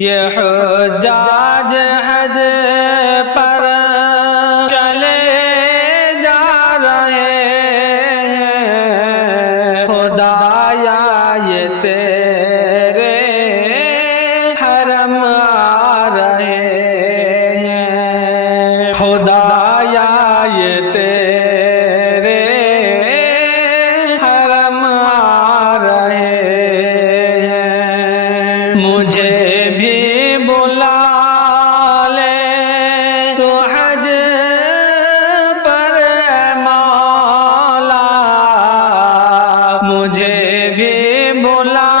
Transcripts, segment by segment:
ये हुज्जाज हज पर चले जा रहे हैं, खुदाया ये तेरे हरम आ रहे हैं, खुदाया ये तेरे हरम आ रहे हैं। मुझे भी बुला ले तो हज पर मौला, मुझे भी बुला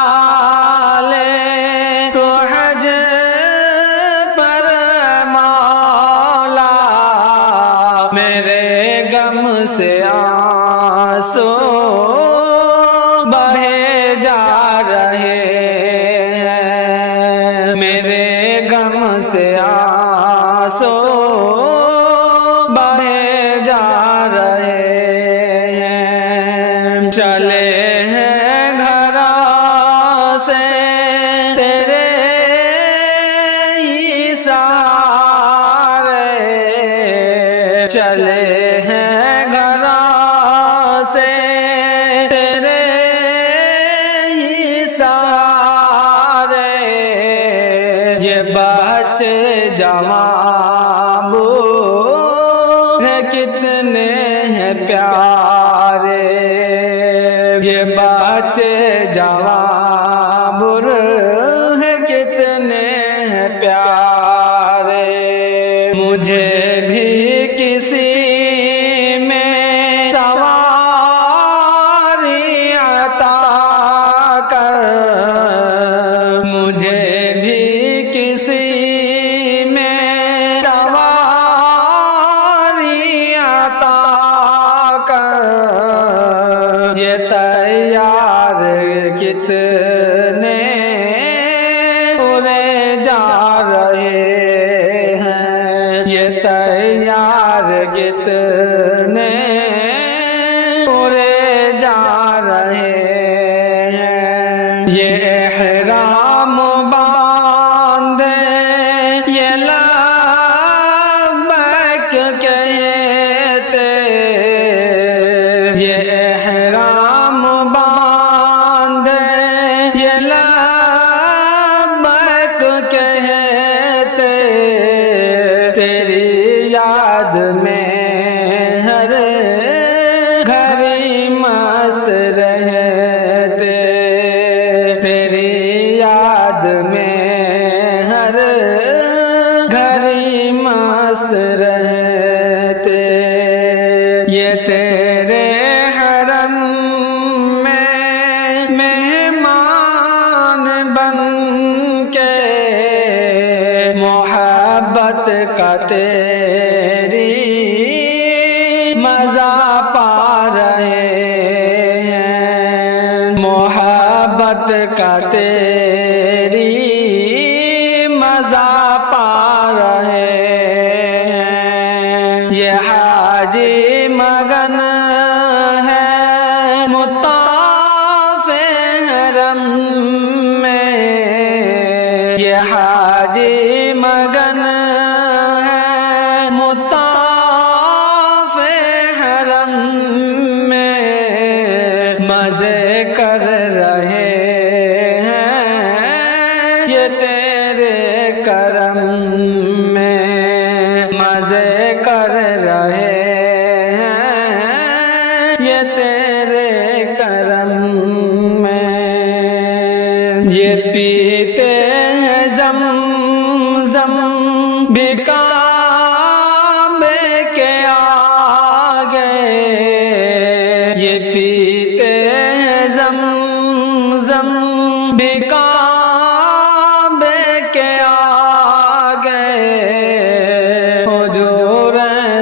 ले तो हज पर मौला, मेरे गम से आंसू बहे जा रहे हैं, मेरे गम से आंसू बहे जा रहे हैं। चले हैं घरों से तेरे ही सहारे, चले हैं घरों से तेरे ही सहारे, ये बच्चे जवां बूढ़े कितने हैं प्यारे, ये बच्चे जवां बूढ़े कितने हैं प्यारे। मुझे भी किसी में सवारी अता कर, मुझे भी किसी में सवारी अता कर, ये तैयार कितने उड़े जा रहे हैं, ये तैयार कितने उड़े जा रहे हैं। ये एहराम बांधे ये लब्बैक कहते, ये एहराम बांधे ये लब्बैक कहते, तेरी याद में हर घड़ी मस्त रहते, तेरी याद में हर घड़ी मस्त रहते। ये तेरे हरम में मेहमान बन के मोहब्बत का तेरी मजा पा रहे हैं, मोहब्बत का तेरी मजा पा रहे हैं। ये हाजी मगन है मुताफ़े हरम में, ये हाजी मगन है मुताफ़े हरम में, मज़े कर रहे हैं ये तेरे करम में, मज़े कर रहे हैं ये तेरे करम में। ये पीते हैं ज़म-ज़म भी काबे के आगे, ये पीते हैं ज़म-ज़म भी काबे के आगे, हुजूर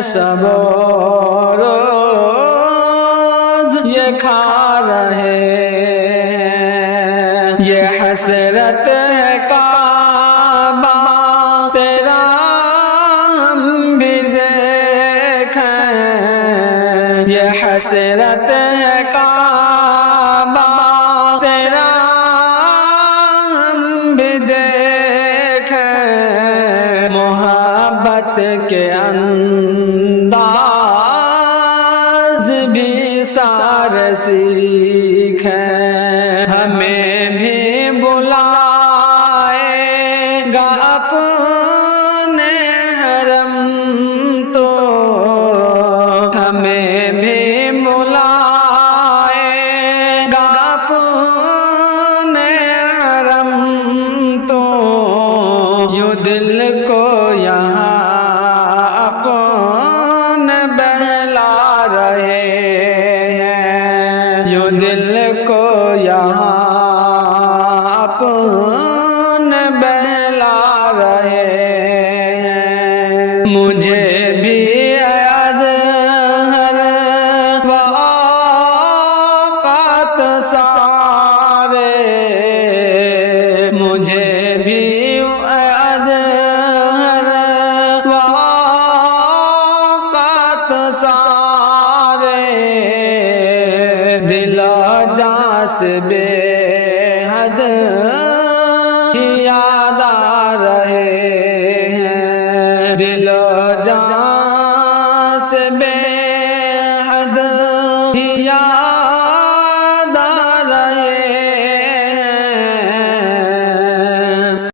शबो रोज़ ये खा रहे हैं। ये हसरत है काबा तेरा हम भी देखें, ये हसरत है काबा तेरा हम भी देखें, बात के अंदाज भी सारे सीखें। हमें भी बुलाएगा अपने हरम तो, हमें भी बुलाएगा अपने हरम तो। यूं दिल को यहाँ अपने बहला रहे हैं, यूं दिल को यहाँ अपने बहला रहे हैं। मुझे भी अज़हर वक़्त सारे, मुझे भी अज़हर वक़्त सारे, दिलो जान से बेहद याद आ रहे हैं, दिलो जान से बेहद याद